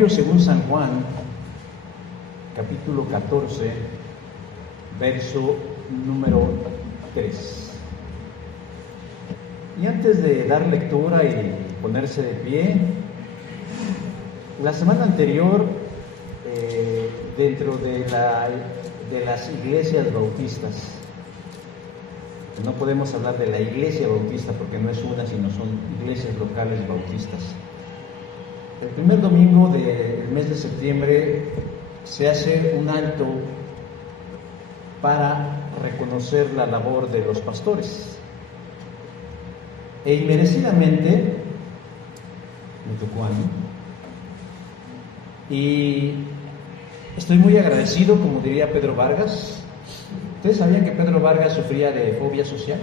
Evangelio según San Juan, capítulo 14, verso número 3. Y antes de dar lectura y ponerse de pie, la semana anterior, dentro de las iglesias bautistas, no podemos hablar de la iglesia bautista porque no es una, sino son iglesias locales bautistas. El primer domingo del mes de septiembre se hace un alto para reconocer la labor de los pastores. E inmerecidamente me tocó a mí. Y estoy muy agradecido, como diría Pedro Vargas. ¿Ustedes sabían que Pedro Vargas sufría de fobia social?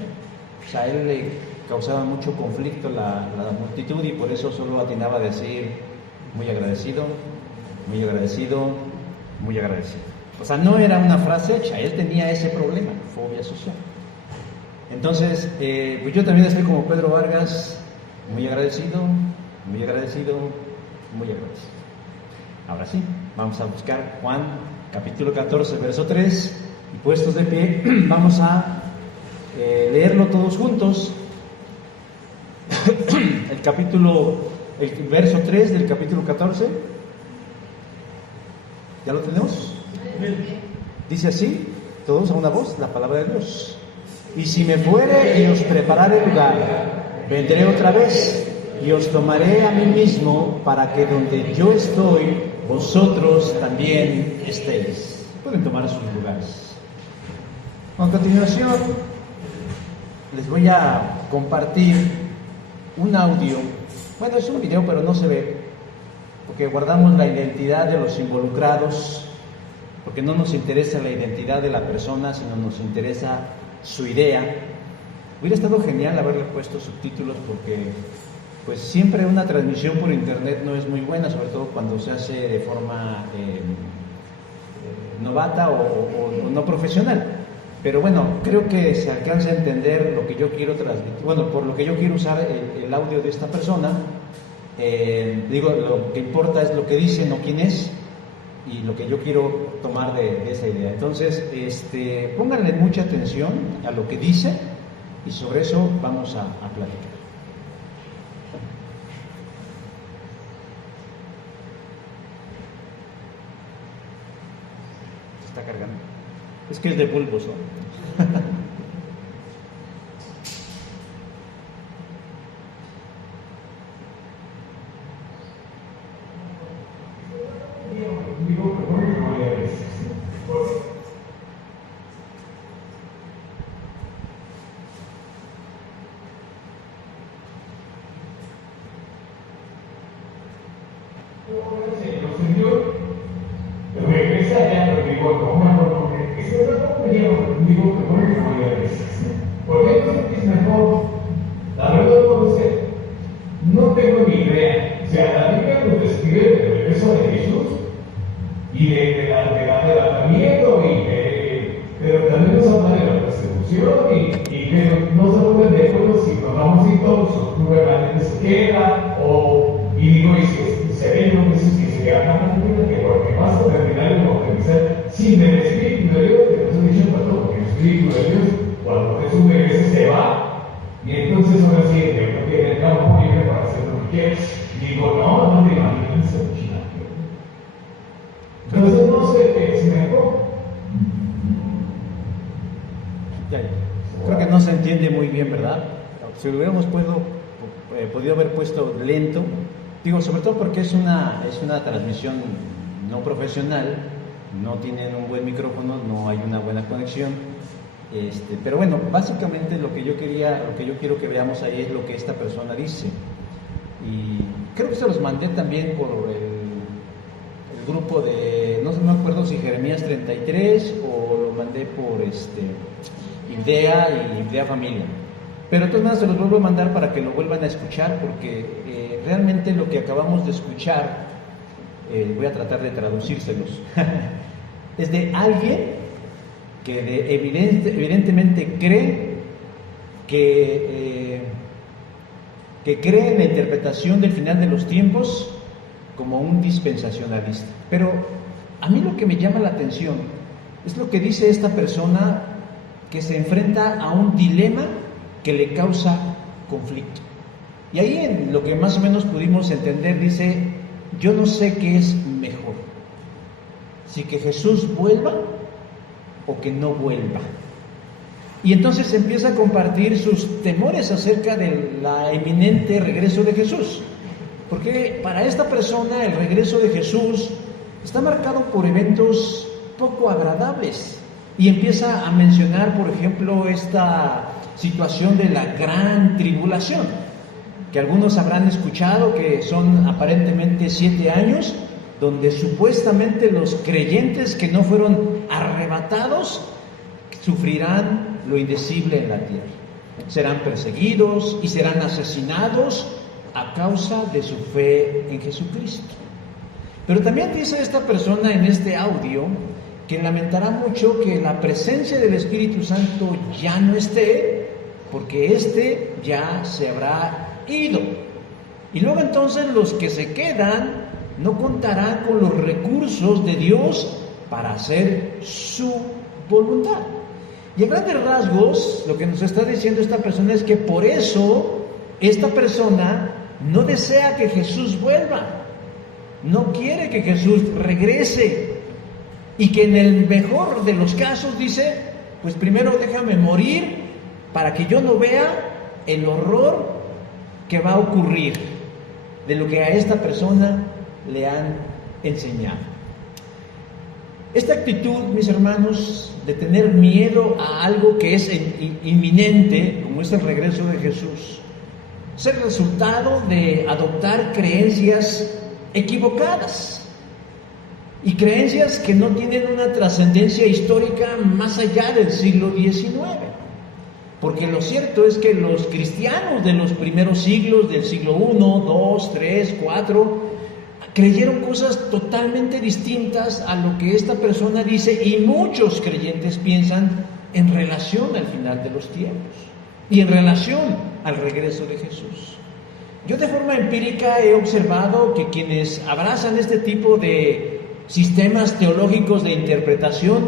O sea, a él le causaba mucho conflicto la multitud y por eso solo atinaba a decir muy agradecido, muy agradecido, muy agradecido. O sea, no era una frase hecha, él tenía ese problema, fobia social. Entonces, pues yo también estoy como Pedro Vargas, muy agradecido, muy agradecido, muy agradecido. Ahora sí, vamos a buscar Juan capítulo 14, verso 3, y puestos de pie, vamos a leerlo todos juntos. El verso 3 del capítulo 14. ¿Ya lo tenemos? Dice así, todos a una voz, la palabra de Dios. Y si me fuere y os preparare lugar, vendré otra vez y os tomaré a mí mismo, para que donde yo estoy, vosotros también estéis. Pueden tomar sus lugares. A continuación, les voy a compartir un audio. Bueno, es un video, pero no se ve, porque guardamos la identidad de los involucrados, porque no nos interesa la identidad de la persona, sino nos interesa su idea. Hubiera estado genial haberle puesto subtítulos, porque pues siempre una transmisión por internet no es muy buena, sobre todo cuando se hace de forma novata o no profesional. Pero bueno, creo que se alcanza a entender lo que yo quiero transmitir. Bueno, por lo que yo quiero usar el audio de esta persona. Digo, lo que importa es lo que dice, no quién es, y lo que yo quiero tomar de esa idea. Entonces, pónganle mucha atención a lo que dice y sobre eso vamos a platicar. Se está cargando. Es que es de bulbos, ¿no? Creo que no se entiende muy bien, ¿verdad? Si lo hubiéramos podido haber puesto lento, digo, sobre todo porque es una transmisión no profesional, no tienen un buen micrófono, no hay una buena conexión, pero bueno, básicamente lo que yo quiero que veamos ahí es lo que esta persona dice. Y creo que se los mandé también por el grupo de, no me acuerdo si Jeremías 33 o lo mandé por Idea y Idea Familia. Pero de todas maneras se los vuelvo a mandar para que lo vuelvan a escuchar, porque realmente lo que acabamos de escuchar, voy a tratar de traducírselos, es de alguien que evidentemente cree que cree en la interpretación del final de los tiempos como un dispensacionalista. Pero a mí lo que me llama la atención es lo que dice esta persona que se enfrenta a un dilema que le causa conflicto. Y ahí en lo que más o menos pudimos entender dice, yo no sé qué es mejor, si que Jesús vuelva o que no vuelva. Y entonces empieza a compartir sus temores acerca del eminente regreso de Jesús. Porque para esta persona el regreso de Jesús está marcado por eventos poco agradables. Y empieza a mencionar, por ejemplo, esta situación de la gran tribulación, que algunos habrán escuchado, que son aparentemente 7 años, donde supuestamente los creyentes que no fueron arrebatados sufrirán lo indecible en la tierra. Serán perseguidos y serán asesinados a causa de su fe en Jesucristo. Pero también dice esta persona en este audio que lamentará mucho que la presencia del Espíritu Santo ya no esté, porque éste ya se habrá ido. Y luego entonces los que se quedan no contarán con los recursos de Dios para hacer su voluntad. Y en grandes rasgos, lo que nos está diciendo esta persona es que por eso esta persona no desea que Jesús vuelva, no quiere que Jesús regrese, y que en el mejor de los casos dice, pues primero déjame morir para que yo no vea el horror que va a ocurrir de lo que a esta persona le han enseñado. Esta actitud, mis hermanos, de tener miedo a algo que es inminente, como es el regreso de Jesús, es el resultado de adoptar creencias equivocadas y creencias que no tienen una trascendencia histórica más allá del siglo XIX. Porque lo cierto es que los cristianos de los primeros siglos, del siglo I, II, III, IV, creyeron cosas totalmente distintas a lo que esta persona dice, y muchos creyentes piensan en relación al final de los tiempos y en relación al regreso de Jesús. Yo de forma empírica he observado que quienes abrazan este tipo de sistemas teológicos de interpretación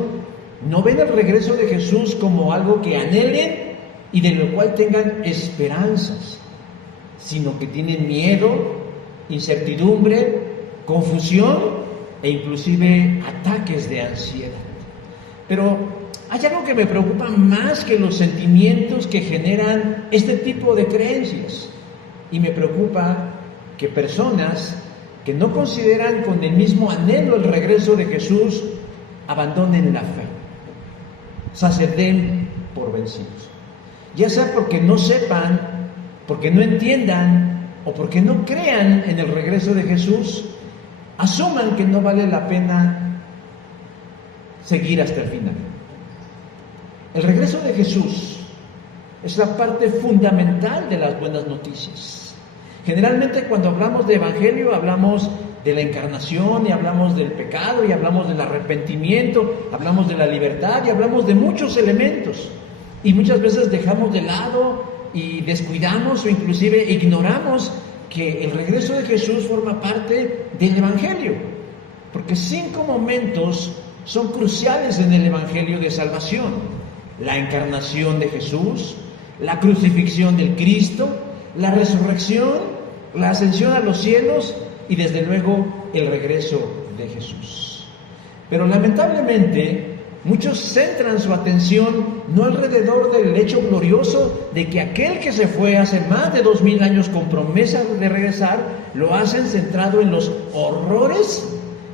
no ven el regreso de Jesús como algo que anhelen y de lo cual tengan esperanzas, sino que tienen miedo, incertidumbre, confusión e inclusive ataques de ansiedad. Pero hay algo que me preocupa más que los sentimientos que generan este tipo de creencias, y me preocupa que personas que no consideran con el mismo anhelo el regreso de Jesús abandonen la fe, se den por vencidos, ya sea porque no sepan, porque no entiendan o porque no crean en el regreso de Jesús, asuman que no vale la pena seguir hasta el final. El regreso de Jesús es la parte fundamental de las buenas noticias. Generalmente cuando hablamos de evangelio hablamos de la encarnación y hablamos del pecado y hablamos del arrepentimiento, hablamos de la libertad y hablamos de muchos elementos. Y muchas veces dejamos de lado y descuidamos o inclusive ignoramos que el regreso de Jesús forma parte del evangelio. Porque 5 momentos son cruciales en el evangelio de salvación: la encarnación de Jesús, la crucifixión del Cristo, la resurrección, la ascensión a los cielos y desde luego el regreso de Jesús. Pero lamentablemente muchos centran su atención no alrededor del hecho glorioso de que aquel que se fue hace más de 2000 años con promesa de regresar, lo hacen centrado en los horrores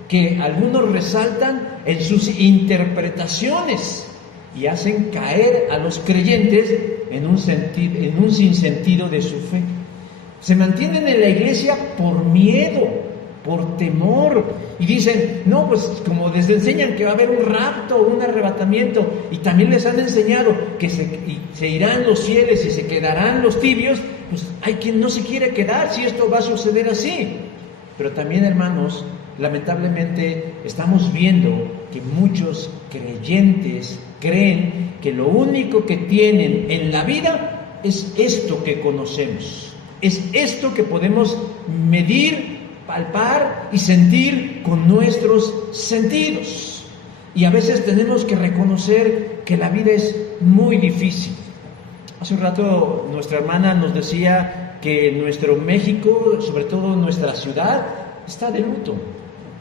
que algunos resaltan en sus interpretaciones y hacen caer a los creyentes en un sinsentido de su fe. Se mantienen en la iglesia por miedo, por temor, y dicen, no, pues como les enseñan que va a haber un rapto, un arrebatamiento, y también les han enseñado que se irán los fieles y se quedarán los tibios, pues hay quien no se quiere quedar si esto va a suceder así. Pero también, hermanos, lamentablemente estamos viendo que muchos creyentes creen que lo único que tienen en la vida es esto que conocemos, es esto que podemos medir palpar y sentir con nuestros sentidos. Y a veces tenemos que reconocer que la vida es muy difícil. Hace un rato nuestra hermana nos decía que nuestro México, sobre todo nuestra ciudad, está de luto,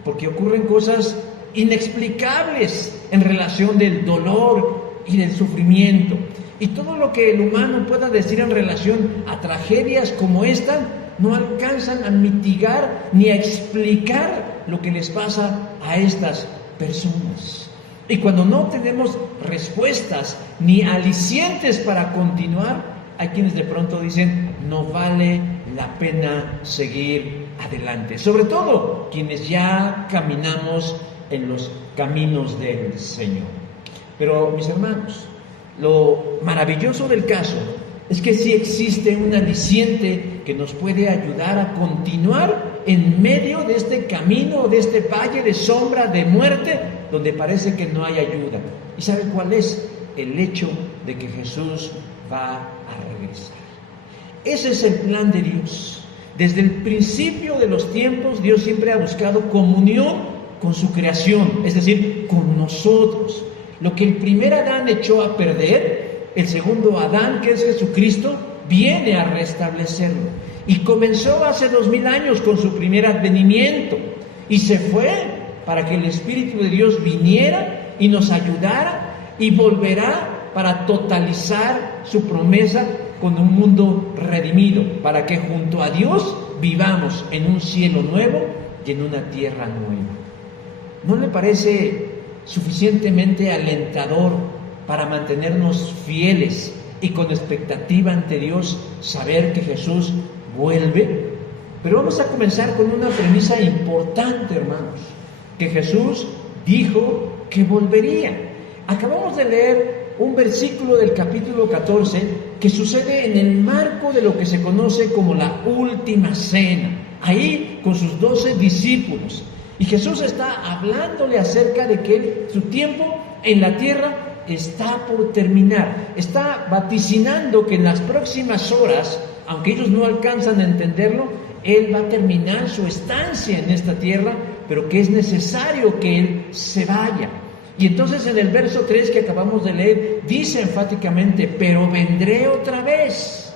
porque ocurren cosas inexplicables en relación del dolor y del sufrimiento. Y todo lo que el humano pueda decir en relación a tragedias como esta, no alcanzan a mitigar ni a explicar lo que les pasa a estas personas. Y cuando no tenemos respuestas ni alicientes para continuar, hay quienes de pronto dicen, no vale la pena seguir adelante. Sobre todo quienes ya caminamos en los caminos del Señor. Pero mis hermanos, lo maravilloso del caso es que sí existe un aliciente que nos puede ayudar a continuar en medio de este camino, de este valle de sombra, de muerte, donde parece que no hay ayuda. ¿Y sabe cuál es? El hecho de que Jesús va a regresar. Ese es el plan de Dios. Desde el principio de los tiempos, Dios siempre ha buscado comunión con su creación, es decir, con nosotros. Lo que el primer Adán echó a perder, el segundo Adán, que es Jesucristo, viene a restablecerlo. Y comenzó hace 2000 años con su primer advenimiento. Y se fue para que el Espíritu de Dios viniera y nos ayudara, y volverá para totalizar su promesa con un mundo redimido, para que junto a Dios vivamos en un cielo nuevo y en una tierra nueva. ¿No le parece suficientemente alentador para mantenernos fieles y con expectativa ante Dios saber que Jesús vuelve? Pero vamos a comenzar con una premisa importante, hermanos, que Jesús dijo que volvería. Acabamos de leer un versículo del capítulo 14 que sucede en el marco de lo que se conoce como la última cena, ahí con sus 12 discípulos. Y Jesús está hablándole acerca de que su tiempo en la tierra está por terminar. Está vaticinando que en las próximas horas, aunque ellos no alcanzan a entenderlo, Él va a terminar su estancia en esta tierra, pero que es necesario que Él se vaya. Y entonces en el verso 3 que acabamos de leer, dice enfáticamente, pero vendré otra vez,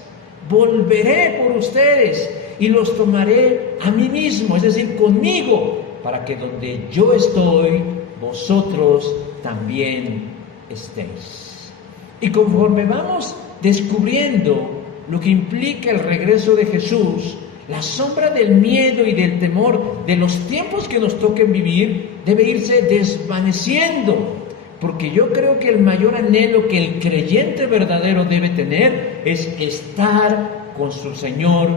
volveré por ustedes y los tomaré a mí mismo, es decir, conmigo, para que donde yo estoy, vosotros también estéis. Y conforme vamos descubriendo lo que implica el regreso de Jesús, la sombra del miedo y del temor de los tiempos que nos toquen vivir debe irse desvaneciendo, porque yo creo que el mayor anhelo que el creyente verdadero debe tener es estar con su Señor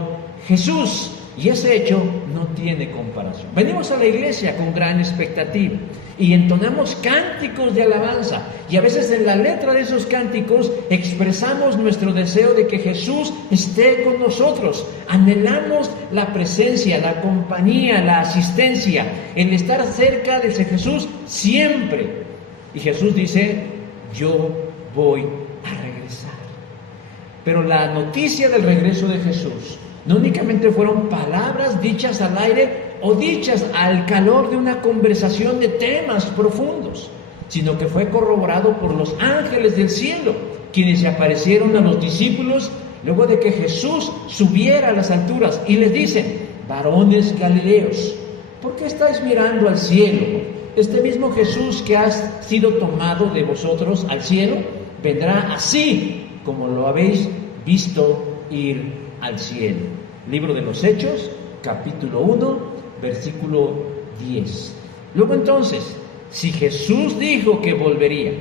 Jesús. Y ese hecho no tiene comparación. Venimos a la iglesia con gran expectativa y entonamos cánticos de alabanza, y a veces en la letra de esos cánticos expresamos nuestro deseo de que Jesús esté con nosotros. Anhelamos la presencia, la compañía, la asistencia, el estar cerca de ese Jesús siempre. Y Jesús dice, yo voy a regresar. Pero la noticia del regreso de Jesús no únicamente fueron palabras dichas al aire o dichas al calor de una conversación de temas profundos, sino que fue corroborado por los ángeles del cielo, quienes se aparecieron a los discípulos luego de que Jesús subiera a las alturas y les dicen, varones galileos, ¿por qué estáis mirando al cielo? Este mismo Jesús que ha sido tomado de vosotros al cielo, vendrá así como lo habéis visto ir al cielo. Libro de los Hechos, capítulo 1, versículo 10. Luego entonces, si Jesús dijo que volvería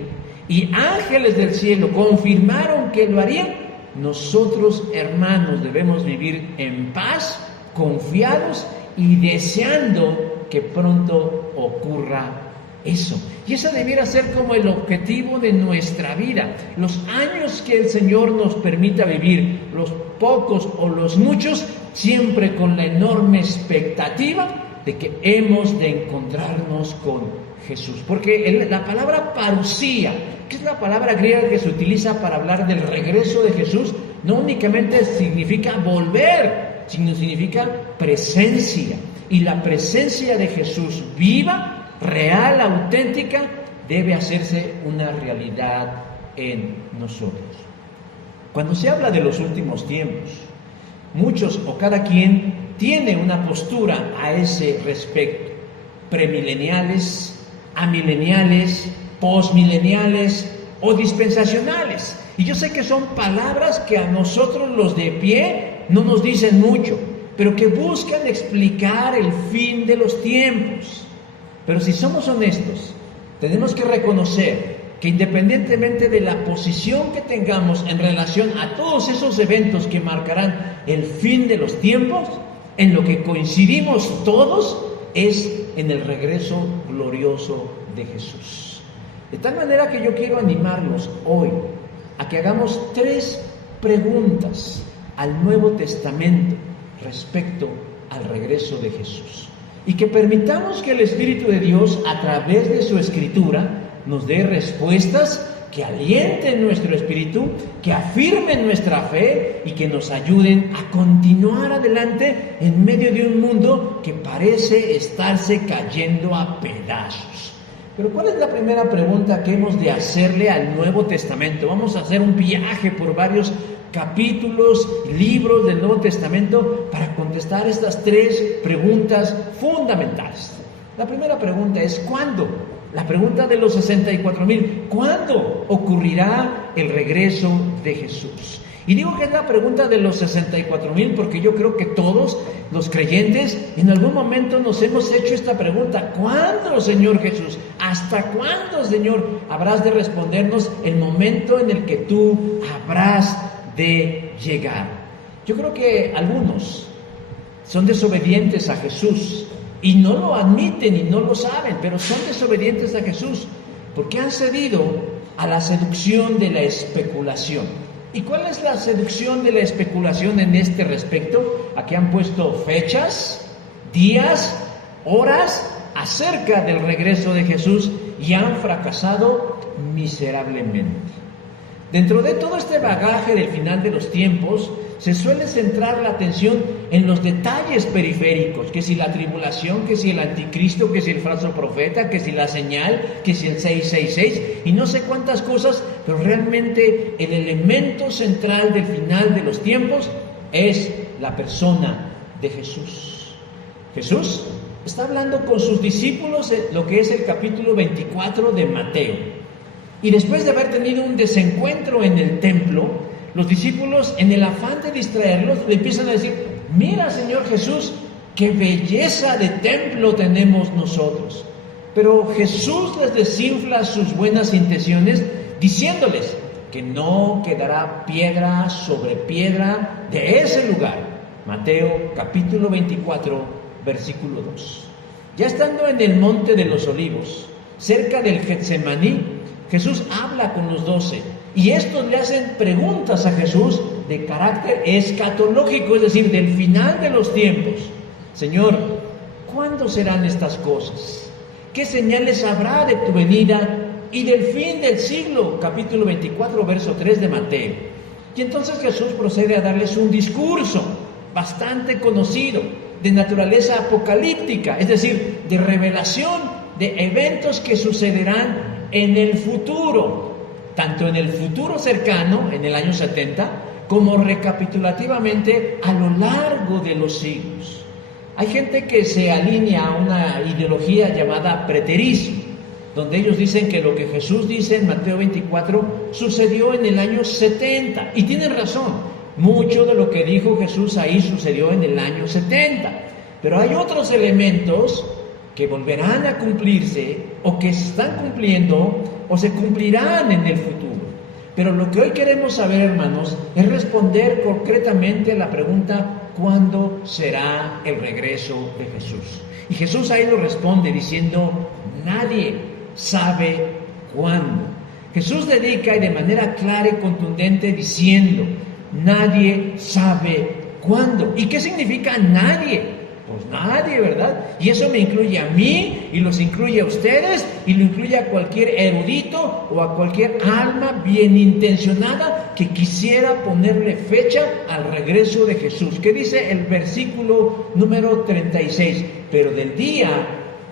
y ángeles del cielo confirmaron que lo harían, nosotros, hermanos, debemos vivir en paz, confiados y deseando que pronto ocurra eso. Y ese debiera ser como el objetivo de nuestra vida. Los años que el Señor nos permita vivir, los pocos o los muchos, siempre con la enorme expectativa de que hemos de encontrarnos con Jesús. Porque la palabra parusía, que es la palabra griega que se utiliza para hablar del regreso de Jesús, no únicamente significa volver, sino significa presencia. y la presencia de Jesús viva, real, auténtica, debe hacerse una realidad en nosotros. Cuando se habla de los últimos tiempos, muchos o cada quien tiene una postura a ese respecto. Premileniales, amileniales, posmileniales o dispensacionales. Y yo sé que son palabras que a nosotros los de pie no nos dicen mucho, pero que buscan explicar el fin de los tiempos. Pero si somos honestos, tenemos que reconocer que independientemente de la posición que tengamos en relación a todos esos eventos que marcarán el fin de los tiempos, en lo que coincidimos todos es en el regreso glorioso de Jesús. De tal manera que yo quiero animarlos hoy a que hagamos 3 preguntas al Nuevo Testamento respecto al regreso de Jesús. Y que permitamos que el Espíritu de Dios, a través de su Escritura, nos dé respuestas que alienten nuestro espíritu, que afirmen nuestra fe y que nos ayuden a continuar adelante en medio de un mundo que parece estarse cayendo a pedazos. Pero ¿cuál es la primera pregunta que hemos de hacerle al Nuevo Testamento? Vamos a hacer un viaje por varios capítulos, libros del Nuevo Testamento para contestar estas 3 preguntas fundamentales. La primera pregunta es ¿cuándo? La pregunta de los 64,000, ¿cuándo ocurrirá el regreso de Jesús? Y digo que es la pregunta de los 64,000 porque yo creo que todos los creyentes en algún momento nos hemos hecho esta pregunta: ¿cuándo, Señor Jesús? ¿Hasta cuándo, Señor, habrás de respondernos el momento en el que tú habrás de llegar? Yo creo que algunos son desobedientes a Jesús y no lo admiten y no lo saben, pero son desobedientes a Jesús porque han cedido a la seducción de la especulación. ¿Y cuál es la seducción de la especulación en este respecto? Aquí han puesto fechas, días, horas acerca del regreso de Jesús y han fracasado miserablemente. Dentro de todo este bagaje del final de los tiempos, se suele centrar la atención en los detalles periféricos, que si la tribulación, que si el anticristo, que si el falso profeta, que si la señal, que si el 666, y no sé cuántas cosas, pero realmente el elemento central del final de los tiempos es la persona de Jesús. Jesús está hablando con sus discípulos en lo que es el capítulo 24 de Mateo. Y después de haber tenido un desencuentro en el templo, los discípulos, en el afán de distraerlos, le empiezan a decir: mira, Señor Jesús, qué belleza de templo tenemos nosotros. Pero Jesús les desinfla sus buenas intenciones diciéndoles que no quedará piedra sobre piedra de ese lugar. Mateo capítulo 24, versículo 2. Ya estando en el monte de los olivos, cerca del Getsemaní, Jesús habla con los 12 y estos le hacen preguntas a Jesús de carácter escatológico, es decir, del final de los tiempos. Señor, ¿cuándo serán estas cosas? ¿Qué señales habrá de tu venida y del fin del siglo? Capítulo 24, verso 3 de Mateo. Y entonces Jesús procede a darles un discurso bastante conocido, de naturaleza apocalíptica, es decir, de revelación de eventos que sucederán en el futuro, tanto en el futuro cercano, en el año 70, como recapitulativamente a lo largo de los siglos. Hay gente que se alinea a una ideología llamada preterismo, donde ellos dicen que lo que Jesús dice en Mateo 24 sucedió en el año 70, y tienen razón. Mucho de lo que dijo Jesús ahí sucedió en el año 70, pero hay otros elementos que volverán a cumplirse o que se están cumpliendo o se cumplirán en el futuro. Pero lo que hoy queremos saber, hermanos, es responder concretamente a la pregunta: ¿cuándo será el regreso de Jesús? Y Jesús ahí lo responde diciendo: nadie sabe cuándo. Jesús dedica y de manera clara y contundente diciendo: nadie sabe cuándo. ¿Y qué significa nadie? Pues nadie, ¿verdad? Y eso me incluye a mí, y los incluye a ustedes, y lo incluye a cualquier erudito o a cualquier alma bien intencionada que quisiera ponerle fecha al regreso de Jesús. ¿Qué dice el versículo número 36? Pero del día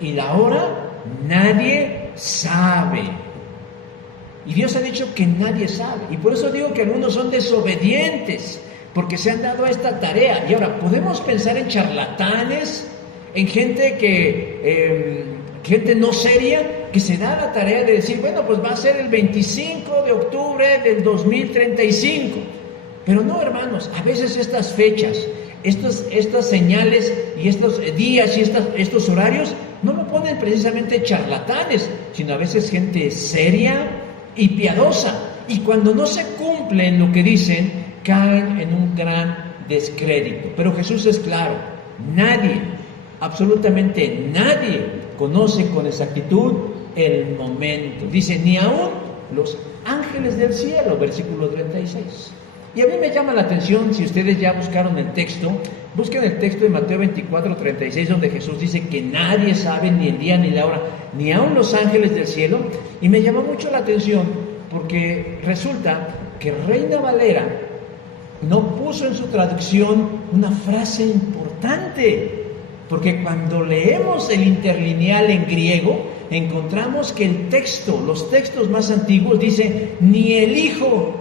y la hora nadie sabe. Y Dios ha dicho que nadie sabe. Y por eso digo que algunos son desobedientes, porque se han dado a esta tarea. Y ahora, podemos pensar en charlatanes, en gente gente no seria, que se da la tarea de decir, bueno, pues va a ser el 25 de octubre del 2035. Pero no, hermanos, a veces estas fechas, estas señales y estos días y estos horarios, no lo ponen precisamente charlatanes, sino a veces gente seria y piadosa. Y cuando no se cumplen lo que dicen, caen en un gran descrédito. Pero Jesús es claro, nadie, absolutamente nadie, conoce con exactitud el momento. Dice, ni aún los ángeles del cielo, versículo 36. Y a mí me llama la atención, si ustedes ya buscaron el texto, busquen el texto de Mateo 24, 36, donde Jesús dice que nadie sabe ni el día ni la hora, ni aún los ángeles del cielo. Y me llamó mucho la atención, porque resulta que Reina Valera no puso en su traducción una frase importante, porque cuando leemos el interlineal en griego, encontramos que el texto, los textos más antiguos, dice, ni el Hijo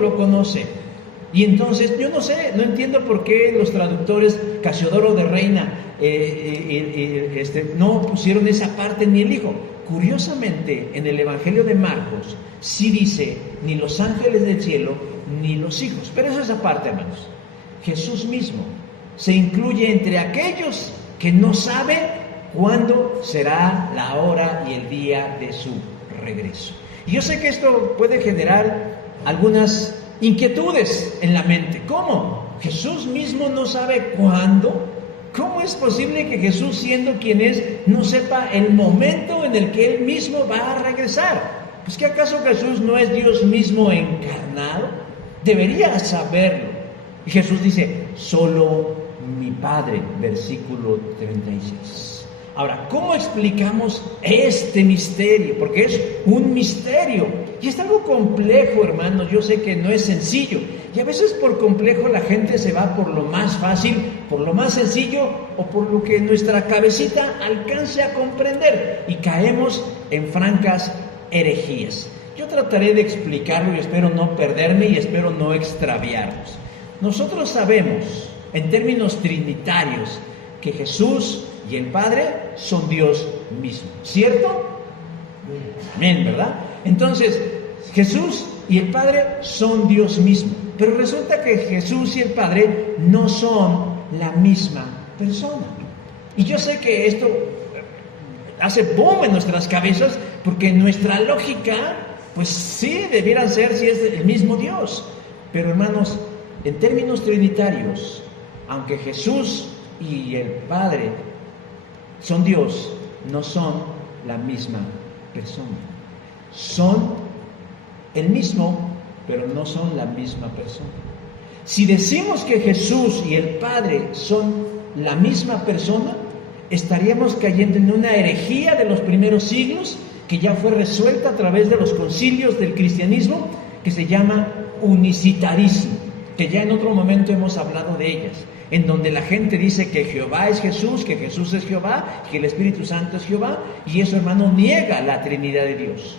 lo conoce. Y entonces, yo no sé, no entiendo por qué los traductores Casiodoro de Reina no pusieron esa parte, ni el Hijo. Curiosamente, en el Evangelio de Marcos, sí dice, ni los ángeles del cielo, ni los hijos. Pero eso es aparte, hermanos. Jesús mismo se incluye entre aquellos que no saben cuándo será la hora y el día de su regreso. Y yo sé que esto puede generar algunas inquietudes en la mente. ¿Cómo? Jesús mismo no sabe cuándo. ¿Cómo es posible que Jesús, siendo quien es, no sepa el momento en el que Él mismo va a regresar? Pues ¿que acaso Jesús no es Dios mismo encarnado? Debería saberlo. Y Jesús dice, solo mi Padre, versículo 36. Ahora, ¿cómo explicamos este misterio? Porque es un misterio. Y es algo complejo, hermanos. Yo sé que no es sencillo. Y a veces por complejo la gente se va por lo más fácil, por lo más sencillo o por lo que nuestra cabecita alcance a comprender. Y caemos en francas herejías. Yo trataré de explicarlo y espero no perderme y espero no extraviarnos. Nosotros sabemos, en términos trinitarios, que Jesús y el Padre son Dios mismo, ¿cierto? Amén, ¿verdad? Entonces, Jesús y el Padre son Dios mismo, pero resulta que Jesús y el Padre no son la misma persona. Y yo sé que esto hace boom en nuestras cabezas, porque nuestra lógica, pues sí, debieran ser si es el mismo Dios. Pero hermanos, en términos trinitarios, aunque Jesús y el Padre son Dios, no son la misma persona. Son el mismo, pero no son la misma persona. Si decimos que Jesús y el Padre son la misma persona, estaríamos cayendo en una herejía de los primeros siglos, que ya fue resuelta a través de los concilios del cristianismo, que se llama unicitarismo, que ya en otro momento hemos hablado de ellas, en donde la gente dice que Jehová es Jesús, que Jesús es Jehová, que el Espíritu Santo es Jehová, y eso, hermano, niega la Trinidad de Dios.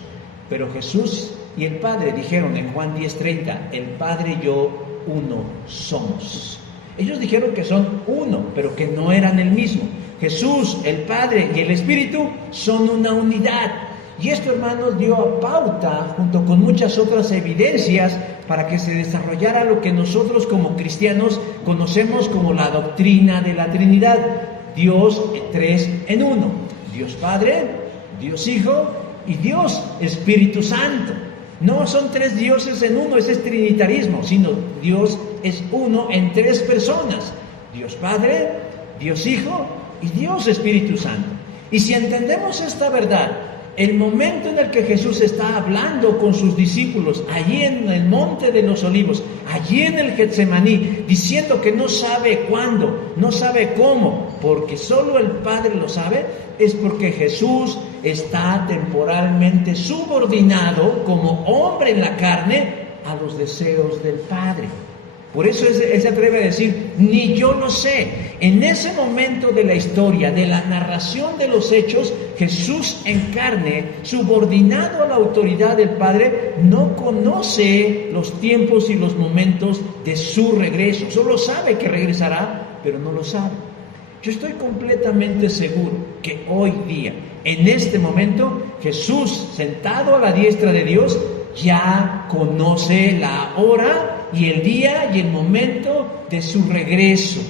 Pero Jesús y el Padre dijeron en Juan 10:30, el Padre y yo uno somos. Ellos dijeron que son uno, pero que no eran el mismo. Jesús, el Padre y el Espíritu son una unidad. Y esto, hermanos, dio pauta, junto con muchas otras evidencias, para que se desarrollara lo que nosotros como cristianos conocemos como la doctrina de la Trinidad. Dios tres en uno. Dios Padre, Dios Hijo y Dios Espíritu Santo. No son tres dioses en uno, ese es trinitarismo, sino Dios es uno en tres personas. Dios Padre, Dios Hijo y Dios Espíritu Santo. Y si entendemos esta verdad, el momento en el que Jesús está hablando con sus discípulos, allí en el Monte de los Olivos, allí en el Getsemaní, diciendo que no sabe cuándo, no sabe cómo, porque solo el Padre lo sabe, es porque Jesús está temporalmente subordinado como hombre en la carne a los deseos del Padre. Por eso él se atreve a decir, ni yo lo sé. En ese momento de la historia, de la narración de los hechos, Jesús en carne, subordinado a la autoridad del Padre, no conoce los tiempos y los momentos de su regreso. Solo sabe que regresará, pero no lo sabe. Yo estoy completamente seguro que hoy día, en este momento, Jesús, sentado a la diestra de Dios, ya conoce la hora y el día y el momento de su regreso.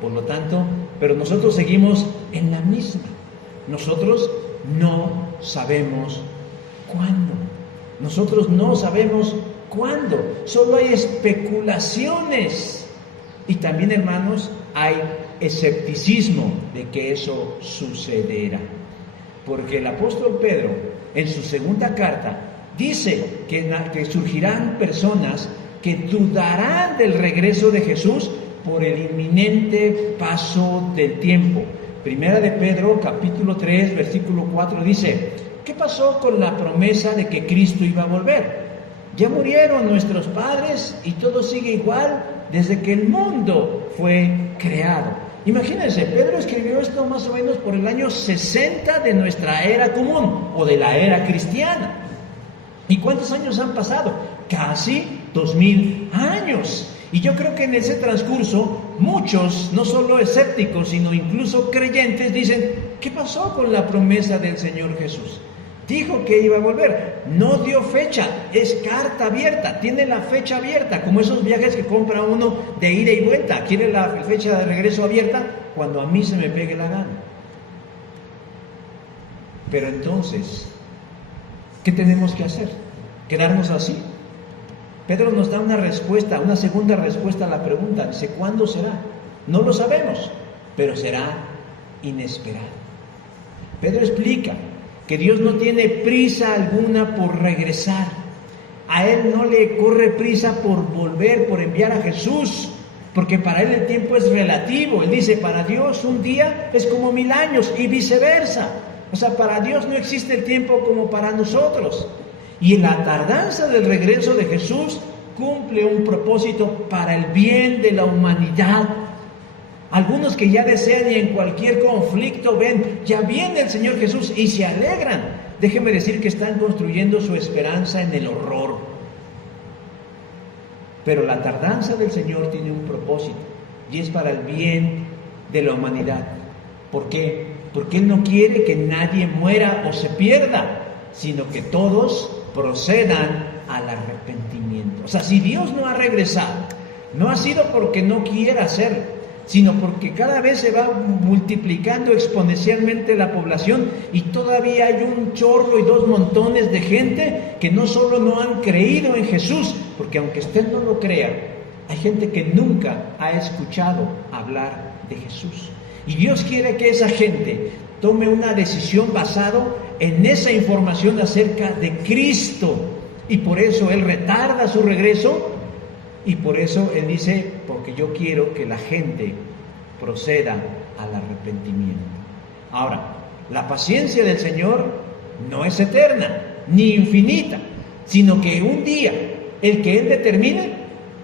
Por lo tanto, pero nosotros seguimos en la misma. Nosotros no sabemos cuándo. Nosotros no sabemos cuándo. Solo hay especulaciones. Y también, hermanos, hay escepticismo de que eso sucederá. Porque el apóstol Pedro, en su segunda carta, dice que surgirán personas que dudarán del regreso de Jesús por el inminente paso del tiempo. Primera de Pedro, capítulo 3, versículo 4, dice, ¿qué pasó con la promesa de que Cristo iba a volver? Ya murieron nuestros padres y todo sigue igual desde que el mundo fue creado. Imagínense, Pedro escribió esto más o menos por el año 60 de nuestra era común o de la era cristiana. ¿Y cuántos años han pasado? Casi 2000 años. Y yo creo que en ese transcurso muchos, no solo escépticos, sino incluso creyentes, dicen, ¿qué pasó con la promesa del Señor Jesús? Dijo que iba a volver, no dio fecha, es carta abierta, tiene la fecha abierta, como esos viajes que compra uno de ida y vuelta, quiere la fecha de regreso abierta cuando a mí se me pegue la gana. Pero entonces, ¿qué tenemos que hacer? ¿Quedarnos así? Pedro nos da una respuesta, una segunda respuesta a la pregunta, dice, ¿cuándo será? No lo sabemos, pero será inesperado. Pedro explica que Dios no tiene prisa alguna por regresar. A Él no le corre prisa por volver, por enviar a Jesús, porque para Él el tiempo es relativo. Él dice, para Dios un día es como 1000 años y viceversa. O sea, para Dios no existe el tiempo como para nosotros. Y en la tardanza del regreso de Jesús cumple un propósito para el bien de la humanidad. Algunos que ya desean y en cualquier conflicto ven, ya viene el Señor Jesús y se alegran. Déjenme decir que están construyendo su esperanza en el horror. Pero la tardanza del Señor tiene un propósito y es para el bien de la humanidad. ¿Por qué? Porque Él no quiere que nadie muera o se pierda, sino que todos procedan al arrepentimiento. O sea, si Dios no ha regresado, no ha sido porque no quiera hacerlo, sino porque cada vez se va multiplicando exponencialmente la población y todavía hay un chorro y 2 montones de gente que no solo no han creído en Jesús, porque aunque usted no lo crea, hay gente que nunca ha escuchado hablar de Jesús. Y Dios quiere que esa gente tome una decisión basado en esa información acerca de Cristo. Y por eso Él retarda su regreso y por eso Él dice, porque yo quiero que la gente proceda al arrepentimiento. Ahora, la paciencia del Señor no es eterna ni infinita, sino que un día el que Él determine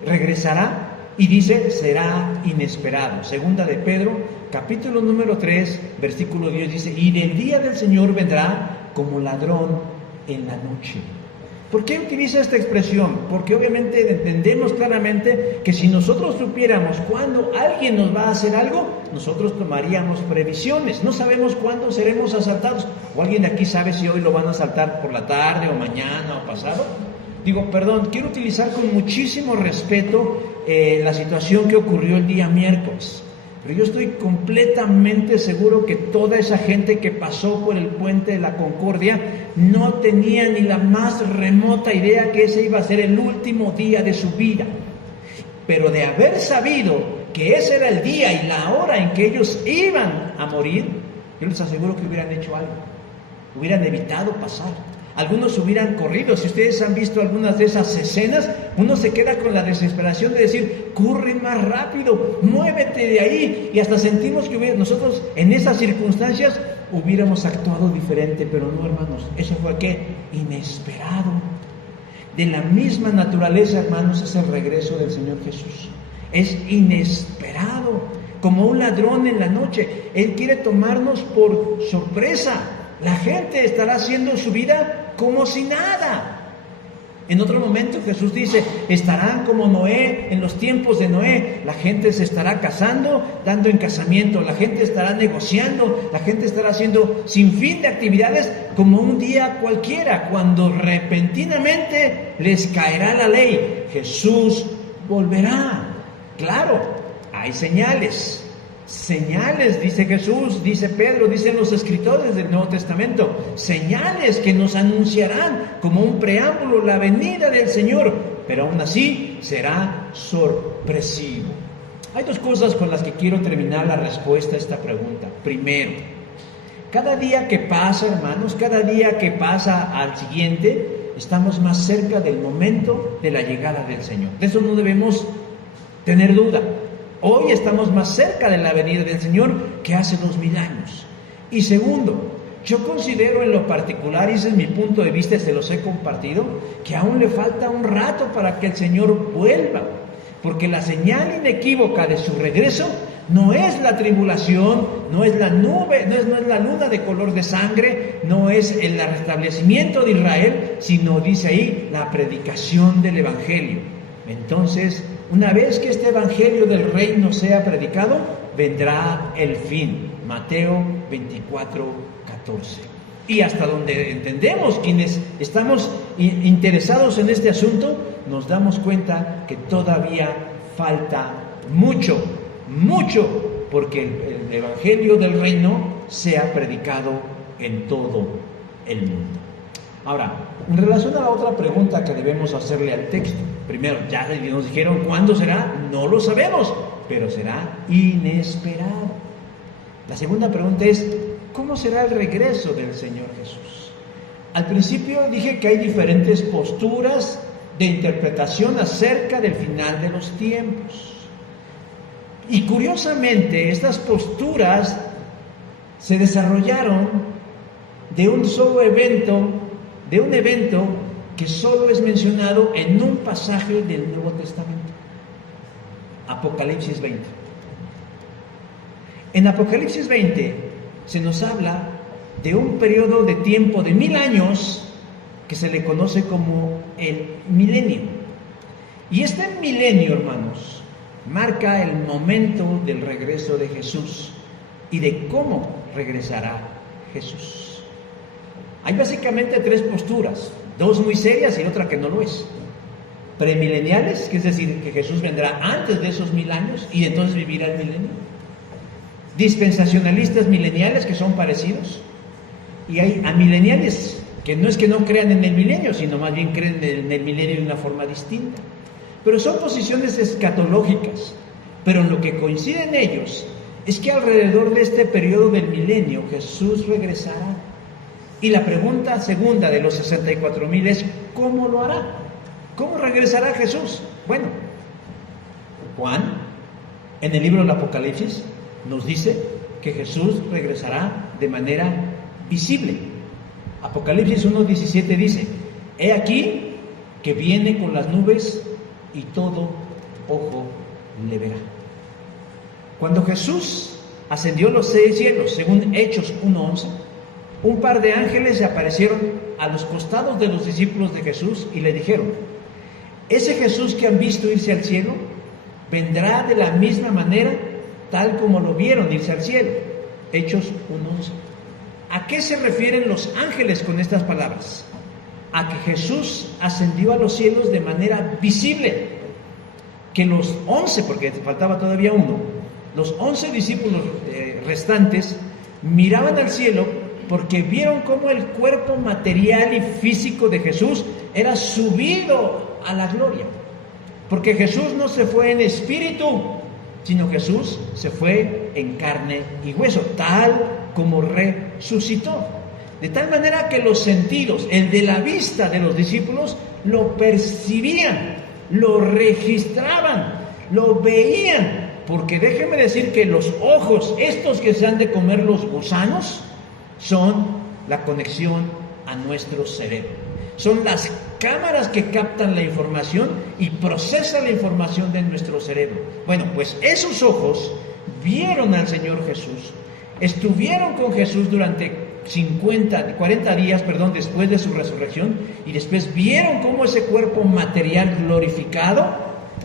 regresará y dice, será inesperado. Segunda de Pedro, capítulo número 3, versículo 10 dice, y del día del Señor vendrá como ladrón en la noche. ¿Por qué utiliza esta expresión? Porque obviamente entendemos claramente que si nosotros supiéramos cuándo alguien nos va a hacer algo, nosotros tomaríamos previsiones. No sabemos cuándo seremos asaltados. ¿O alguien de aquí sabe si hoy lo van a asaltar por la tarde o mañana o pasado? Digo, perdón, quiero utilizar con muchísimo respeto la situación que ocurrió el día miércoles. Pero yo estoy completamente seguro que toda esa gente que pasó por el puente de la Concordia no tenía ni la más remota idea que ese iba a ser el último día de su vida. Pero de haber sabido que ese era el día y la hora en que ellos iban a morir, yo les aseguro que hubieran hecho algo. hubieran evitado pasar. Algunos hubieran corrido. Si ustedes han visto algunas de esas escenas, uno se queda con la desesperación de decir, corre más rápido, muévete de ahí. Y hasta sentimos que nosotros en esas circunstancias hubiéramos actuado diferente, pero no, hermanos. Eso fue ¿qué? Inesperado. De la misma naturaleza, hermanos, es el regreso del Señor Jesús. Es inesperado, como un ladrón en la noche. Él quiere tomarnos por sorpresa. La gente estará haciendo su vida como si nada. En otro momento Jesús dice, estarán como Noé en los tiempos de Noé. La gente se estará casando, dando en casamiento. La gente estará negociando. La gente estará haciendo sin fin de actividades como un día cualquiera, cuando repentinamente les caerá la ley. Jesús volverá. Claro, hay señales. Señales, dice Jesús, dice Pedro, dicen los escritores del Nuevo Testamento, señales que nos anunciarán como un preámbulo la venida del Señor, pero aún así será sorpresivo. Hay dos cosas con las que quiero terminar la respuesta a esta pregunta. Primero, cada día que pasa, hermanos, cada día que pasa al siguiente, estamos más cerca del momento de la llegada del Señor. De eso no debemos tener duda. Hoy estamos más cerca de la venida del Señor que hace 2000 años. Y segundo, yo considero en lo particular, y ese es mi punto de vista, se los he compartido, que aún le falta un rato para que el Señor vuelva. Porque la señal inequívoca de su regreso no es la tribulación, no es la nube, no es la luna de color de sangre, no es el restablecimiento de Israel, sino, dice ahí, la predicación del Evangelio. Entonces, una vez que este Evangelio del reino sea predicado, vendrá el fin. Mateo 24:14. Y hasta donde entendemos, quienes estamos interesados en este asunto, nos damos cuenta que todavía falta mucho, porque el Evangelio del reino sea predicado en todo el mundo. Ahora, en relación a la otra pregunta que debemos hacerle al texto, primero, ya nos dijeron cuándo será, no lo sabemos, pero será inesperado. La segunda pregunta es, ¿cómo será el regreso del Señor Jesús? Al principio dije que hay diferentes posturas de interpretación acerca del final de los tiempos. Y curiosamente, estas posturas se desarrollaron de un solo evento, de un evento que solo es mencionado en un pasaje del Nuevo Testamento. Apocalipsis 20. En Apocalipsis 20 se nos habla de un periodo de tiempo de 1000 años que se le conoce como el milenio. Y este milenio, hermanos, marca el momento del regreso de Jesús y de cómo regresará Jesús. Hay básicamente tres posturas, dos muy serias y otra que no lo es. Premileniales, que es decir, que Jesús vendrá antes de esos 1000 años y entonces vivirá el milenio. Dispensacionalistas mileniales, que son parecidos. Y hay amileniales, que no es que no crean en el milenio, sino más bien creen en el milenio de una forma distinta. Pero son posiciones escatológicas. Pero en lo que coinciden ellos es que alrededor de este periodo del milenio Jesús regresará. Y la pregunta segunda de los 64,000 es, ¿cómo lo hará? ¿Cómo regresará Jesús? Bueno, Juan, en el libro del Apocalipsis, nos dice que Jesús regresará de manera visible. Apocalipsis 1:17 dice, he aquí que viene con las nubes y todo ojo le verá. Cuando Jesús ascendió a los 6 cielos, según Hechos 1:11, un par de ángeles se aparecieron a los costados de los discípulos de Jesús y le dijeron, ese Jesús que han visto irse al cielo, vendrá de la misma manera tal como lo vieron irse al cielo. Hechos 1:11. ¿A qué se refieren los ángeles con estas palabras? A que Jesús ascendió a los cielos de manera visible. Que los 11, porque faltaba todavía uno, los 11 discípulos restantes miraban al cielo porque vieron cómo el cuerpo material y físico de Jesús era subido a la gloria. Porque Jesús no se fue en espíritu, sino Jesús se fue en carne y hueso, tal como resucitó. de tal manera que los sentidos, el de la vista de los discípulos, lo percibían, lo registraban, lo veían, porque déjenme decir que los ojos, estos que se han de comer los gusanos, son la conexión a nuestro cerebro. Son las cámaras que captan la información y procesan la información de nuestro cerebro. Bueno, pues esos ojos vieron al Señor Jesús, estuvieron con Jesús durante 40 días, después de su resurrección, y después vieron cómo ese cuerpo material glorificado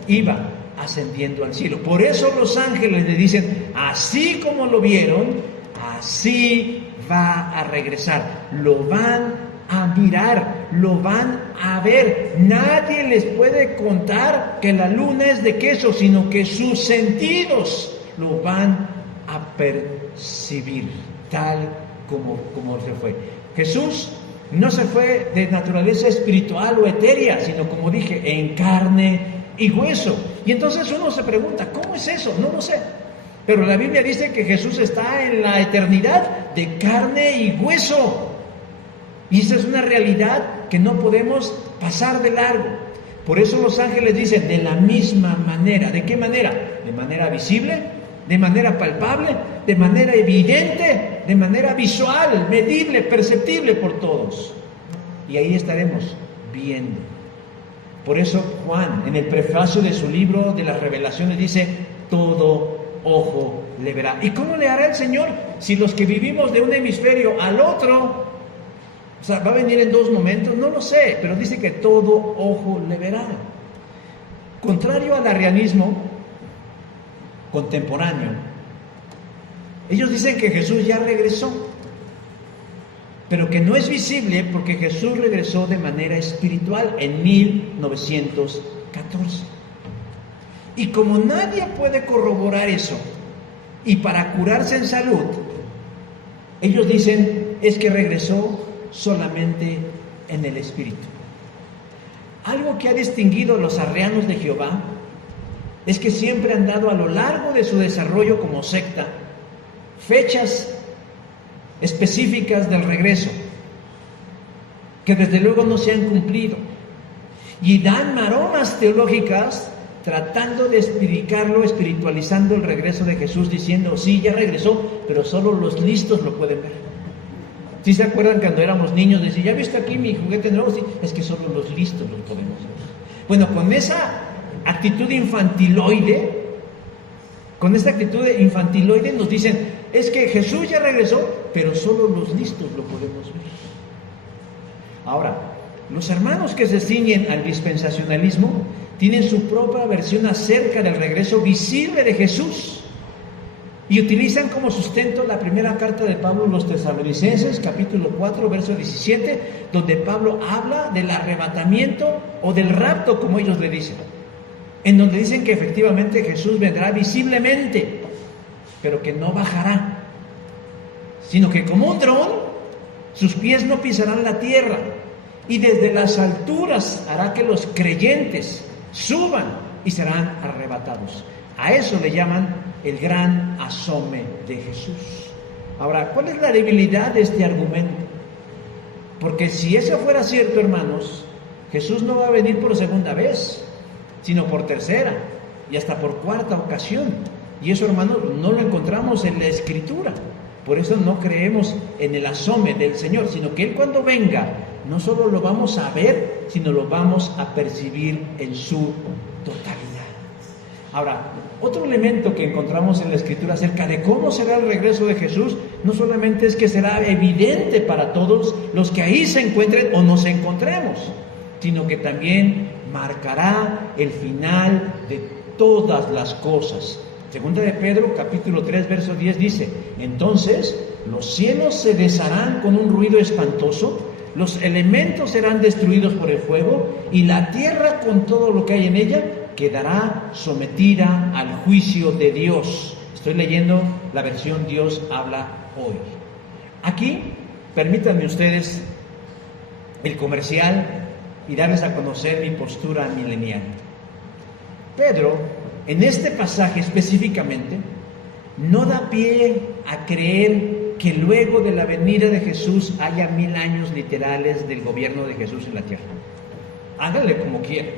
iba ascendiendo al cielo. Por eso los ángeles le dicen, así como lo vieron, así va a regresar. Lo van a mirar, lo van a ver. Nadie les puede contar que la luna es de queso, sino que sus sentidos lo van a percibir, tal como se fue. Jesús no se fue de naturaleza espiritual o etérea, sino, como dije, en carne y hueso. Y entonces uno se pregunta, ¿cómo es eso? No lo sé. Pero la Biblia dice que Jesús está en la eternidad de carne y hueso. Y esa es una realidad que no podemos pasar de largo. Por eso los ángeles dicen, de la misma manera. ¿De qué manera? De manera visible, de manera palpable, de manera evidente, de manera visual, medible, perceptible por todos. Y ahí estaremos viendo. Por eso Juan, en el prefacio de su libro de las Revelaciones, dice, todo ojo le verá. ¿Y cómo le hará el Señor? Si los que vivimos de un hemisferio al otro, o sea, ¿va a venir en 2 momentos? No lo sé, pero dice que todo ojo le verá. Contrario al arrianismo contemporáneo, ellos dicen que Jesús ya regresó, pero que no es visible porque Jesús regresó de manera espiritual en 1914. Y como nadie puede corroborar eso, y para curarse en salud, ellos dicen es que regresó solamente en el Espíritu. Algo que ha distinguido a los arrianos de Jehová es que siempre han dado a lo largo de su desarrollo como secta fechas específicas del regreso, que desde luego no se han cumplido, y dan maromas teológicas tratando de explicarlo, espiritualizando el regreso de Jesús, diciendo, sí, ya regresó, pero solo los listos lo pueden ver. ¿Sí se acuerdan cuando éramos niños? Decían, ¿ya viste aquí mi juguete nuevo? Sí, es que solo los listos lo podemos ver. Bueno, con esa actitud infantiloide, nos dicen, es que Jesús ya regresó, pero solo los listos lo podemos ver. Ahora, los hermanos que se ciñen al dispensacionalismo tienen su propia versión acerca del regreso visible de Jesús y utilizan como sustento la primera carta de Pablo a los Tesalonicenses, capítulo 4, verso 17, donde Pablo habla del arrebatamiento o del rapto, como ellos le dicen, en donde dicen que efectivamente Jesús vendrá visiblemente, pero que no bajará, sino que como un dron, sus pies no pisarán la tierra, y desde las alturas hará que los creyentes suban y serán arrebatados. A eso le llaman el gran asome de Jesús. Ahora, ¿cuál es la debilidad de este argumento? Porque si eso fuera cierto, hermanos, Jesús no va a venir por segunda vez, sino por tercera y hasta por cuarta ocasión. Y eso, hermanos, no lo encontramos en la Escritura. Por eso no creemos en el asome del Señor, sino que Él cuando venga, no solo lo vamos a ver, sino lo vamos a percibir en su totalidad. Ahora, otro elemento que encontramos en la Escritura acerca de cómo será el regreso de Jesús, no solamente es que será evidente para todos los que ahí se encuentren o nos encontremos, sino que también marcará el final de todas las cosas. Segunda de Pedro, capítulo 3, verso 10 dice, entonces los cielos se desharán con un ruido espantoso, los elementos serán destruidos por el fuego, y la tierra con todo lo que hay en ella quedará sometida al juicio de Dios. Estoy leyendo la versión Dios habla hoy. Aquí, permítanme ustedes el comercial y darles a conocer mi postura milenial. Pedro, en este pasaje específicamente, no da pie a creer que luego de la venida de Jesús haya 1000 años literales del gobierno de Jesús en la tierra. Háganle como quieran.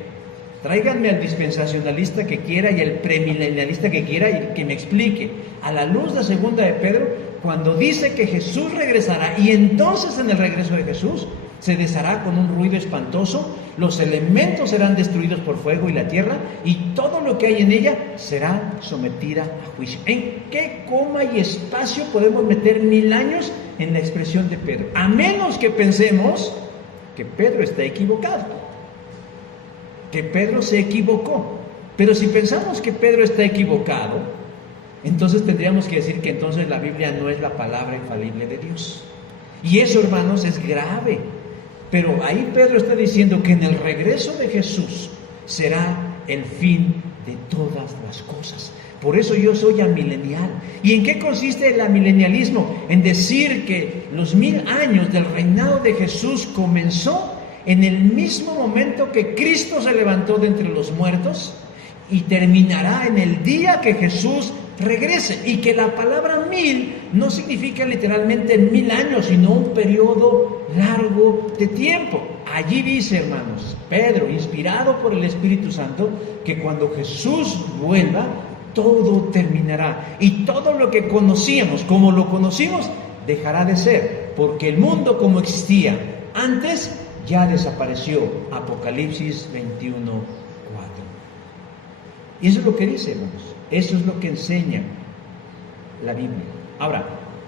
Tráiganme al dispensacionalista que quiera y al premilenialista que quiera y que me explique, a la luz de segunda de Pedro, cuando dice que Jesús regresará y entonces en el regreso de Jesús se deshará con un ruido espantoso, los elementos serán destruidos por fuego y la tierra y todo lo que hay en ella será sometida a juicio. ¿En qué coma y espacio podemos meter 1000 años en la expresión de Pedro? A menos que pensemos que Pedro está equivocado, que Pedro se equivocó. Pero si pensamos que Pedro está equivocado, entonces tendríamos que decir que entonces la Biblia no es la palabra infalible de Dios. Y eso, hermanos, es grave. Pero ahí Pedro está diciendo que en el regreso de Jesús será el fin de todas las cosas. Por eso yo soy amilenial. ¿Y en qué consiste el amilenialismo? En decir que los 1000 años del reinado de Jesús comenzó en el mismo momento que Cristo se levantó de entre los muertos y terminará en el día que Jesús regrese. Y que la palabra 1000 no significa literalmente 1000 años, sino un periodo largo de tiempo. Allí dice, hermanos, Pedro, inspirado por el Espíritu Santo, que cuando Jesús vuelva, todo terminará. Y todo lo que conocíamos, como lo conocimos, dejará de ser, porque el mundo como existía antes ya desapareció. Apocalipsis 21:4. Y eso es lo que dice, hermanos. Eso es lo que enseña la Biblia. Ahora,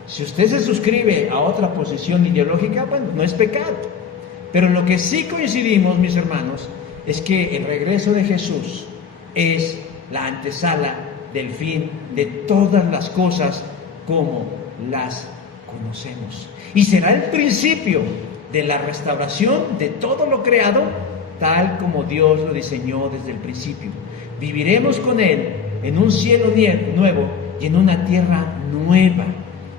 si usted se suscribe a otra posición ideológica, bueno, no es pecado. Pero lo que sí coincidimos, mis hermanos, es que el regreso de Jesús es la antesala del fin de todas las cosas como las conocemos. Y será el principio de la restauración de todo lo creado, tal como Dios lo diseñó desde el principio. Viviremos con Él en un cielo nuevo y en una tierra nueva.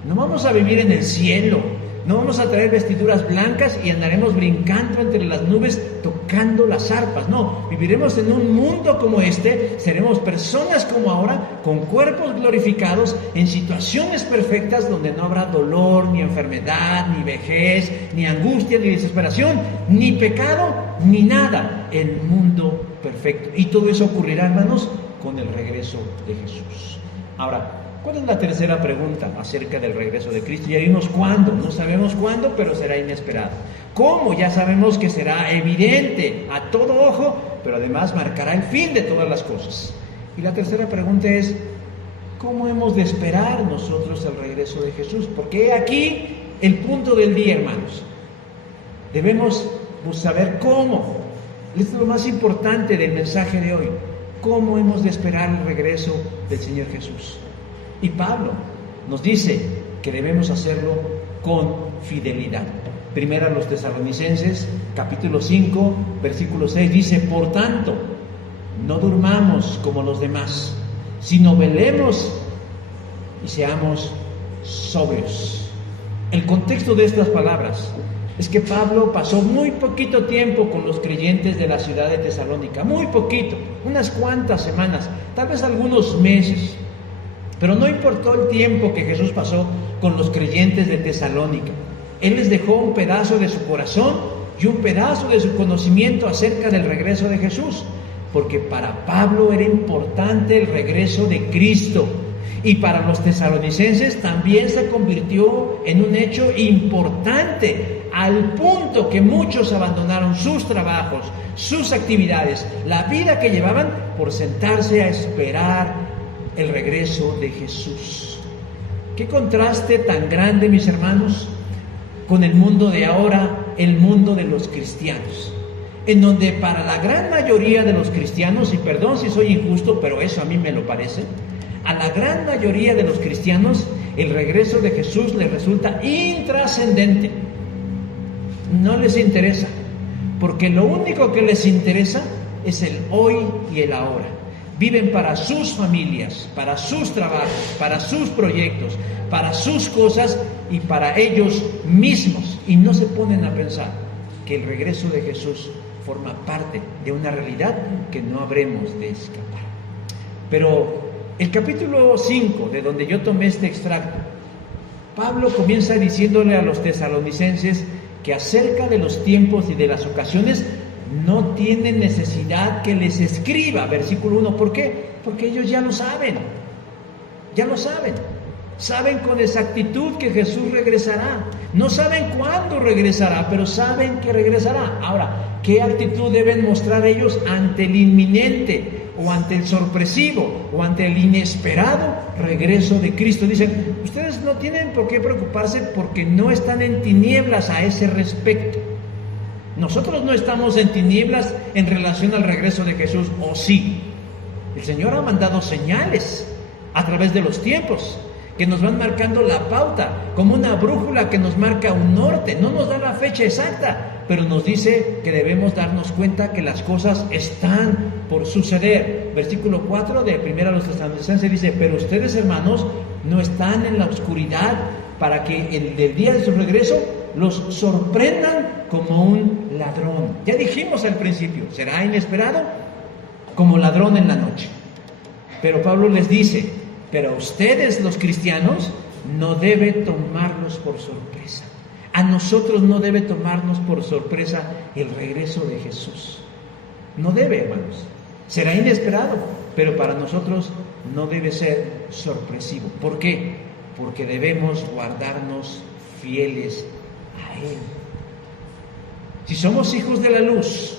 No vamos a vivir en el cielo, no vamos a traer vestiduras blancas y andaremos brincando entre las nubes tocando las arpas. No, viviremos en un mundo como este, seremos personas como ahora, con cuerpos glorificados, en situaciones perfectas donde no habrá dolor, ni enfermedad, ni vejez, ni angustia, ni desesperación, ni pecado, ni nada. El mundo perfecto. Y todo eso ocurrirá, hermanos, con el regreso de Jesús. Ahora, ¿cuál es la tercera pregunta acerca del regreso de Cristo? Ya vimos cuándo, no sabemos cuándo, pero será inesperado. ¿Cómo? Ya sabemos que será evidente a todo ojo, pero además marcará el fin de todas las cosas. Y la tercera pregunta es, ¿cómo hemos de esperar nosotros el regreso de Jesús? Porque aquí el punto del día, hermanos. Debemos saber cómo. Esto es lo más importante del mensaje de hoy. ¿Cómo hemos de esperar el regreso del Señor Jesús? Y Pablo nos dice que debemos hacerlo con fidelidad. Primero a los Tesalonicenses, capítulo 5, versículo 6, dice: por tanto, no durmamos como los demás, sino velemos y seamos sobrios. El contexto de estas palabras es que Pablo pasó muy poquito tiempo con los creyentes de la ciudad de Tesalónica, muy poquito, unas cuantas semanas, tal vez algunos meses. Pero no importó el tiempo que Jesús pasó con los creyentes de Tesalónica. Él les dejó un pedazo de su corazón y un pedazo de su conocimiento acerca del regreso de Jesús, porque para Pablo era importante el regreso de Cristo. Y para los tesalonicenses también se convirtió en un hecho importante, al punto que muchos abandonaron sus trabajos, sus actividades, la vida que llevaban, por sentarse a esperar el regreso de Jesús. Qué contraste tan grande, mis hermanos, con el mundo de ahora, el mundo de los cristianos, en donde para la gran mayoría de los cristianos, y perdón si soy injusto, pero eso a mí me lo parece, a la gran mayoría de los cristianos el regreso de Jesús les resulta intrascendente. No les interesa, porque lo único que les interesa es el hoy y el ahora. Viven para sus familias, para sus trabajos, para sus proyectos, para sus cosas y para ellos mismos. Y no se ponen a pensar que el regreso de Jesús forma parte de una realidad que no habremos de escapar. Pero el capítulo 5, de donde yo tomé este extracto, Pablo comienza diciéndole a los tesalonicenses que acerca de los tiempos y de las ocasiones no tienen necesidad que les escriba. Versículo 1, ¿por qué? Porque ellos ya lo saben, saben con exactitud que Jesús regresará. No saben cuándo regresará, pero saben que regresará. Ahora, ¿qué actitud deben mostrar ellos ante el inminente o ante el sorpresivo o ante el inesperado regreso de Cristo? Dicen, ustedes no tienen por qué preocuparse porque no están en tinieblas a ese respecto. Nosotros no estamos en tinieblas en relación al regreso de Jesús, ¿o sí? El Señor ha mandado señales a través de los tiempos que nos van marcando la pauta, como una brújula que nos marca un norte. No nos da la fecha exacta, pero nos dice que debemos darnos cuenta que las cosas están por suceder. Versículo 4 de 1 Tesalonicenses dice, pero ustedes, hermanos, no están en la oscuridad para que en el día de su regreso los sorprendan como un ladrón. Ya dijimos al principio, será inesperado como ladrón en la noche. Pero Pablo les dice, pero a ustedes los cristianos no debe tomarlos por sorpresa. A nosotros no debe tomarnos por sorpresa el regreso de Jesús. No debe, hermanos. Será inesperado, pero para nosotros no debe ser sorpresivo. ¿Por qué? Porque debemos guardarnos fieles a Él. Si somos hijos de la luz,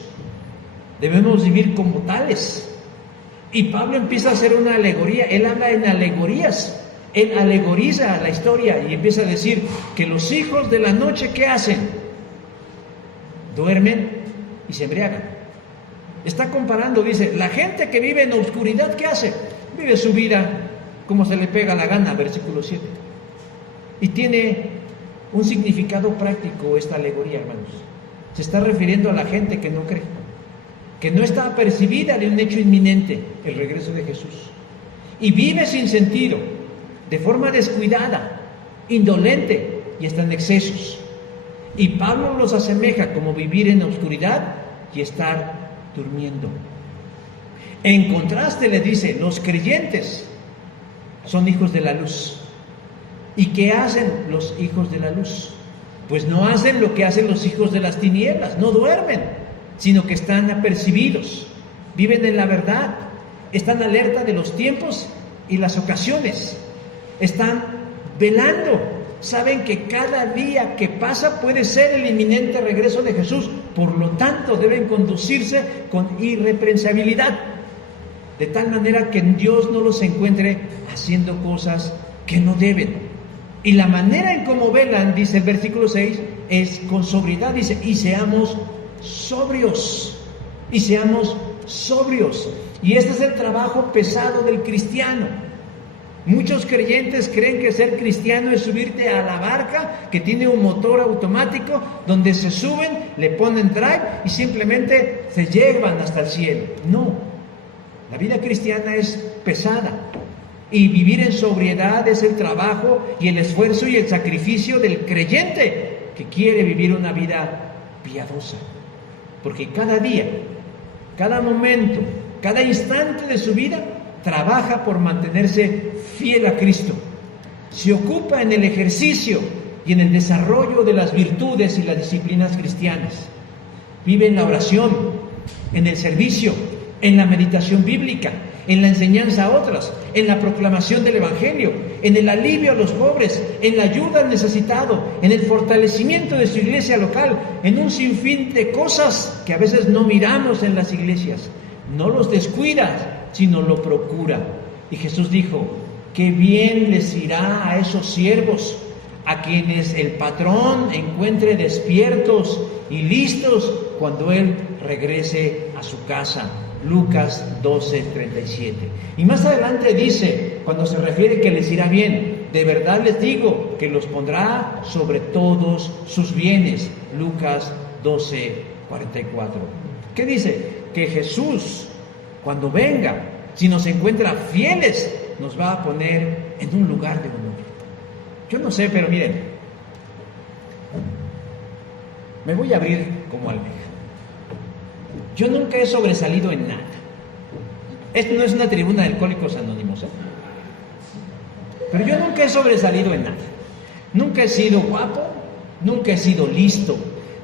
debemos vivir como tales. Y Pablo empieza a hacer una alegoría. Él habla en alegorías. Él alegoriza la historia y empieza a decir que los hijos de la noche, ¿qué hacen? Duermen y se embriagan. Está comparando, dice, la gente que vive en la oscuridad, ¿qué hace? Vive su vida como se le pega la gana, versículo 7. Y tiene un significado práctico esta alegoría, hermanos. Se está refiriendo a la gente que no cree, que no está apercibida de un hecho inminente, el regreso de Jesús, y vive sin sentido, de forma descuidada, indolente y hasta en excesos. Y Pablo los asemeja como vivir en la oscuridad y estar durmiendo. En contraste le dice, los creyentes son hijos de la luz. ¿Y qué hacen los hijos de la luz? Pues no hacen lo que hacen los hijos de las tinieblas, no duermen, sino que están apercibidos, viven en la verdad, están alerta de los tiempos y las ocasiones, están velando, saben que cada día que pasa puede ser el inminente regreso de Jesús, por lo tanto deben conducirse con irreprensibilidad, de tal manera que Dios no los encuentre haciendo cosas que no deben. Y la manera en cómo velan, dice el versículo 6, es con sobriedad, dice, y seamos sobrios. Y este es el trabajo pesado del cristiano. Muchos creyentes creen que ser cristiano es subirte a la barca que tiene un motor automático, donde se suben, le ponen drive y simplemente se llevan hasta el cielo. No, la vida cristiana es pesada. Y vivir en sobriedad es el trabajo y el esfuerzo y el sacrificio del creyente que quiere vivir una vida piadosa. Porque cada día, cada momento, cada instante de su vida, trabaja por mantenerse fiel a Cristo. Se ocupa en el ejercicio y en el desarrollo de las virtudes y las disciplinas cristianas. Vive en la oración, en el servicio, en la meditación bíblica, en la enseñanza a otras, en la proclamación del Evangelio, en el alivio a los pobres, en la ayuda al necesitado, en el fortalecimiento de su iglesia local, en un sinfín de cosas que a veces no miramos en las iglesias. No los descuida, sino lo procura. Y Jesús dijo, qué bien les irá a esos siervos, a quienes el patrón encuentre despiertos y listos cuando Él regrese a su casa. Lucas 12:37. Y más adelante dice, cuando se refiere que les irá bien, de verdad les digo que los pondrá sobre todos sus bienes. Lucas 12:44. ¿Qué dice? Que Jesús, cuando venga, si nos encuentra fieles, nos va a poner en un lugar de honor. Yo no sé, pero miren, me voy a abrir como almeja. Yo nunca he sobresalido en nada. Esto no es una tribuna de Alcohólicos Anónimos, ¿eh? Pero yo nunca he sobresalido en nada. Nunca he sido guapo, nunca he sido listo,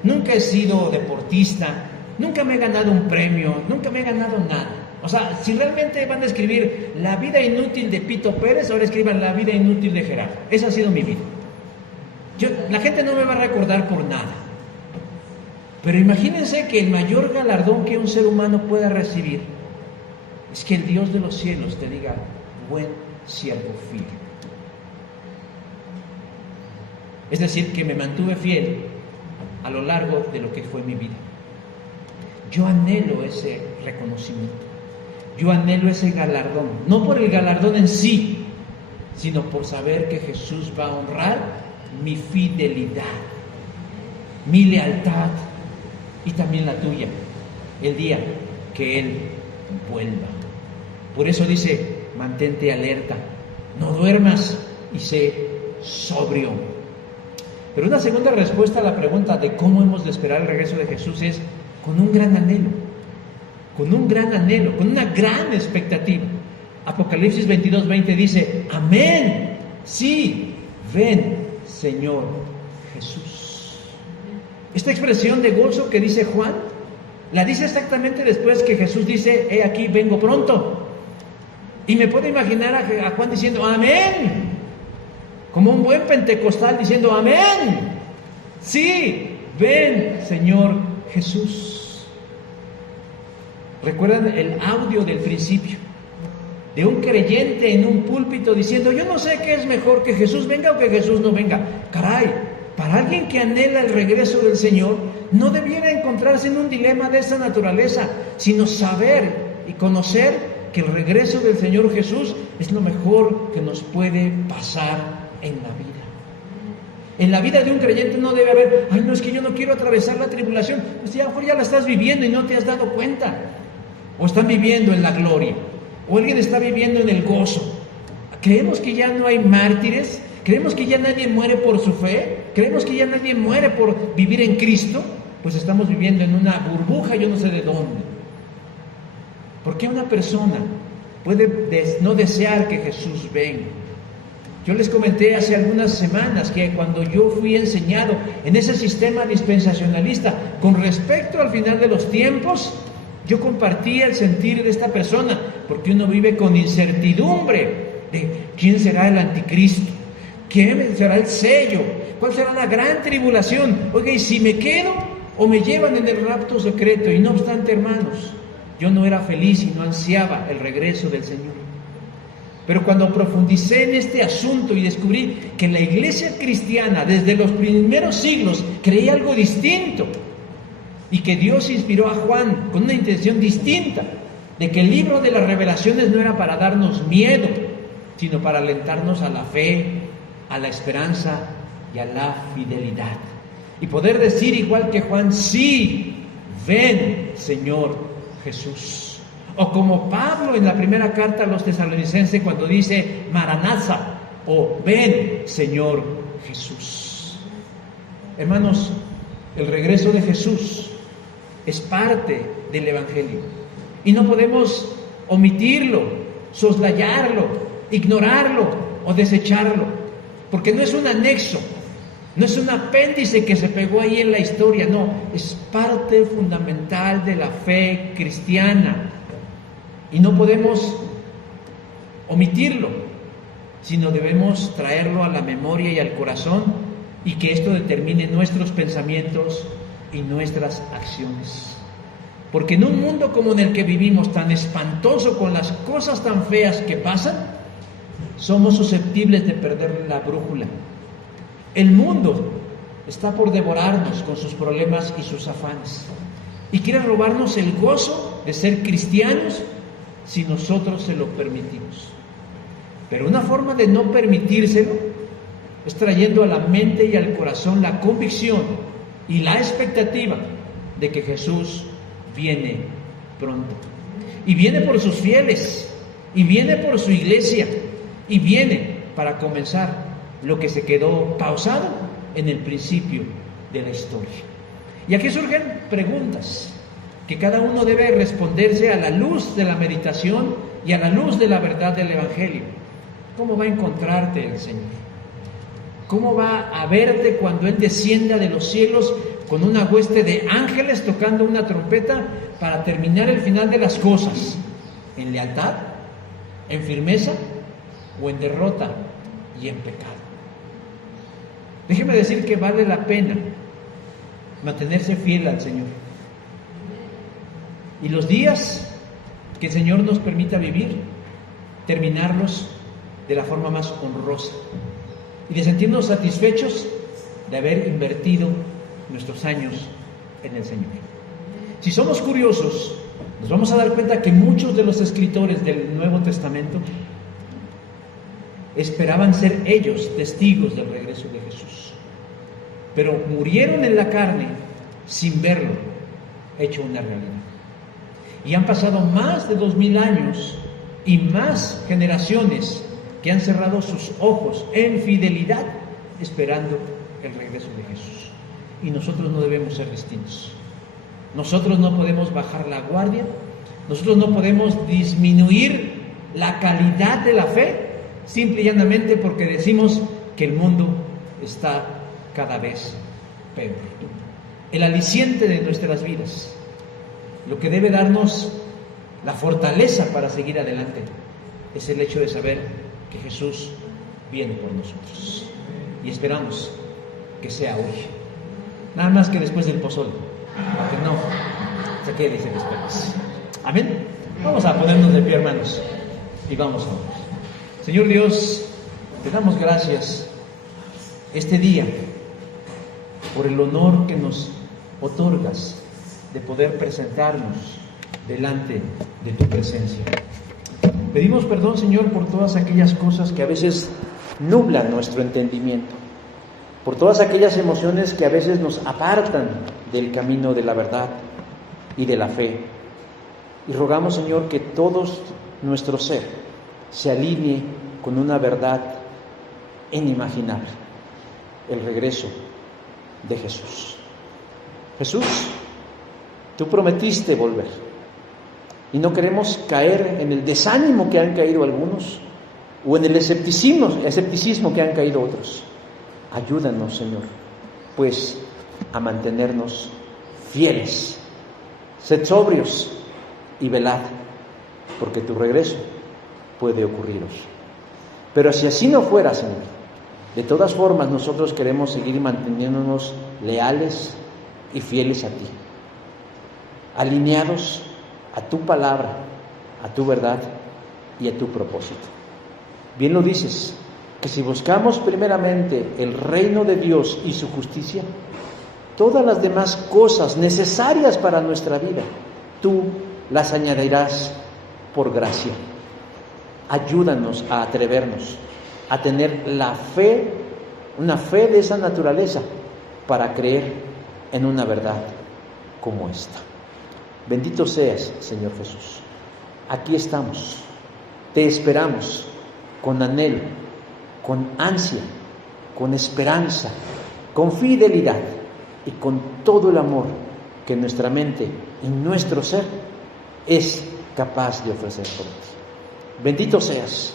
nunca he sido deportista, nunca me he ganado un premio, nunca me he ganado nada. O sea, si realmente van a escribir la vida inútil de Pito Pérez, ahora escriban la vida inútil de Gerardo. Esa ha sido mi vida. La gente no me va a recordar por nada. Pero imagínense que el mayor galardón que un ser humano pueda recibir es que el Dios de los cielos te diga: buen siervo fiel. Es decir, que me mantuve fiel a lo largo de lo que fue mi vida. Yo anhelo ese reconocimiento, yo anhelo ese galardón, no por el galardón en sí, sino por saber que Jesús va a honrar mi fidelidad, mi lealtad y también la tuya, el día que Él vuelva. Por eso dice: mantente alerta, no duermas y sé sobrio. Pero una segunda respuesta a la pregunta de cómo hemos de esperar el regreso de Jesús es con un gran anhelo, con una gran expectativa. Apocalipsis 22:20 dice: amén, sí, ven Señor Jesús. Esta expresión de gozo que dice Juan, la dice exactamente después que Jesús dice: he aquí, vengo pronto. Y me puedo imaginar a Juan diciendo: amén, como un buen pentecostal diciendo: amén, sí, ven Señor Jesús. ¿Recuerdan el audio del principio? De un creyente en un púlpito diciendo: yo no sé qué es mejor, que Jesús venga o que Jesús no venga. Caray, para alguien que anhela el regreso del Señor, no debiera encontrarse en un dilema de esa naturaleza, sino saber y conocer que el regreso del Señor Jesús es lo mejor que nos puede pasar en la vida. En la vida de un creyente no debe haber: ay, no, es que yo no quiero atravesar la tribulación. Pues ya, ya la estás viviendo y no te has dado cuenta. O están viviendo en la gloria, o alguien está viviendo en el gozo. Creemos que ya no hay mártires, creemos que ya nadie muere por su fe, creemos que ya nadie muere por vivir en Cristo. Pues estamos viviendo en una burbuja, yo no sé de dónde. ¿Por qué una persona puede no desear que Jesús venga? Yo les comenté hace algunas semanas que cuando yo fui enseñado en ese sistema dispensacionalista con respecto al final de los tiempos, yo compartía el sentir de esta persona, porque uno vive con incertidumbre de quién será el anticristo, quién será el sello, cuál será la gran tribulación. Oiga, ¿y si me quedo o me llevan en el rapto secreto? Y no obstante, hermanos, yo no era feliz y no ansiaba el regreso del Señor. Pero cuando profundicé en este asunto y descubrí que la iglesia cristiana desde los primeros siglos creía algo distinto, y que Dios inspiró a Juan con una intención distinta, de que el libro de las revelaciones no era para darnos miedo, sino para alentarnos a la fe, a la esperanza y a la fidelidad. Y poder decir igual que Juan: sí, ven Señor Jesús. O como Pablo en la primera carta a los tesalonicenses cuando dice: Maranatha, o ven Señor Jesús. Hermanos, el regreso de Jesús es parte del Evangelio y no podemos omitirlo, soslayarlo, ignorarlo o desecharlo, porque no es un anexo, no es un apéndice que se pegó ahí en la historia, no, es parte fundamental de la fe cristiana y no podemos omitirlo, sino debemos traerlo a la memoria y al corazón, y que esto determine nuestros pensamientos y nuestras acciones. Porque en un mundo como en el que vivimos, tan espantoso, con las cosas tan feas que pasan, somos susceptibles de perder la brújula. El mundo está por devorarnos con sus problemas y sus afanes, y quiere robarnos el gozo de ser cristianos si nosotros se lo permitimos. Pero una forma de no permitírselo es trayendo a la mente y al corazón la convicción y la expectativa de que Jesús viene pronto. Y viene por sus fieles, y viene por su iglesia, y viene para comenzar lo que se quedó pausado en el principio de la historia. Y aquí surgen preguntas que cada uno debe responderse a la luz de la meditación y a la luz de la verdad del Evangelio. ¿Cómo va a encontrarte el Señor? ¿Cómo va a verte cuando Él descienda de los cielos con una hueste de ángeles tocando una trompeta para terminar el final de las cosas? ¿En lealtad? ¿En firmeza? ¿O en derrota y en pecado? Déjeme decir que vale la pena mantenerse fiel al Señor. Y los días que el Señor nos permita vivir, terminarlos de la forma más honrosa y de sentirnos satisfechos de haber invertido nuestros años en el Señor. Si somos curiosos, nos vamos a dar cuenta que muchos de los escritores del Nuevo Testamento esperaban ser ellos testigos del regreso de Jesús, pero murieron en la carne sin verlo hecho una realidad. Y han pasado más de 2000 años y más generaciones que han cerrado sus ojos en fidelidad esperando el regreso de Jesús. Y nosotros no debemos ser distintos. Nosotros no podemos bajar la guardia, nosotros no podemos disminuir la calidad de la fe, simple y llanamente porque decimos que el mundo está cada vez peor. El aliciente de nuestras vidas, lo que debe darnos la fortaleza para seguir adelante, es el hecho de saber que Jesús viene por nosotros. Y esperamos que sea hoy. Nada más que después del pozole, para que no se quede sin esperanza. Amén. Vamos a ponernos de pie, hermanos, y vamos a orar. Señor Dios, te damos gracias este día por el honor que nos otorgas de poder presentarnos delante de tu presencia. Pedimos perdón, Señor, por todas aquellas cosas que a veces nublan nuestro entendimiento, por todas aquellas emociones que a veces nos apartan del camino de la verdad y de la fe. Y rogamos, Señor, que todo nuestro ser se alinee con una verdad inimaginable: el regreso de Jesús. Jesús, tú prometiste volver y no queremos caer en el desánimo que han caído algunos o en el escepticismo que han caído otros. Ayúdanos, Señor, pues a mantenernos fieles. Sed sobrios y velad, porque tu regreso puede ocurriros. Pero si así no fuera, Señor, de todas formas nosotros queremos seguir manteniéndonos leales y fieles a ti, alineados a tu palabra, a tu verdad y a tu propósito. Bien lo dices, que si buscamos primeramente el reino de Dios y su justicia, todas las demás cosas necesarias para nuestra vida, tú las añadirás por gracia. Ayúdanos a atrevernos a tener la fe, una fe de esa naturaleza, para creer en una verdad como esta. Bendito seas, Señor Jesús. Aquí estamos, te esperamos con anhelo, con ansia, con esperanza, con fidelidad y con todo el amor que nuestra mente y nuestro ser es capaz de ofrecer por ti. Bendito seas,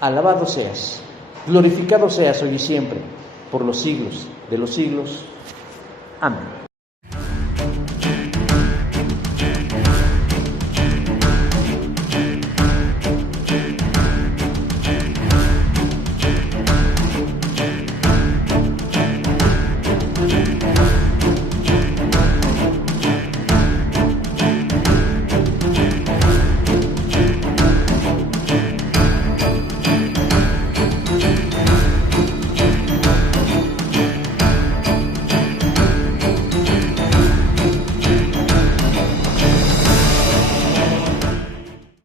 alabado seas, glorificado seas hoy y siempre, por los siglos de los siglos. Amén.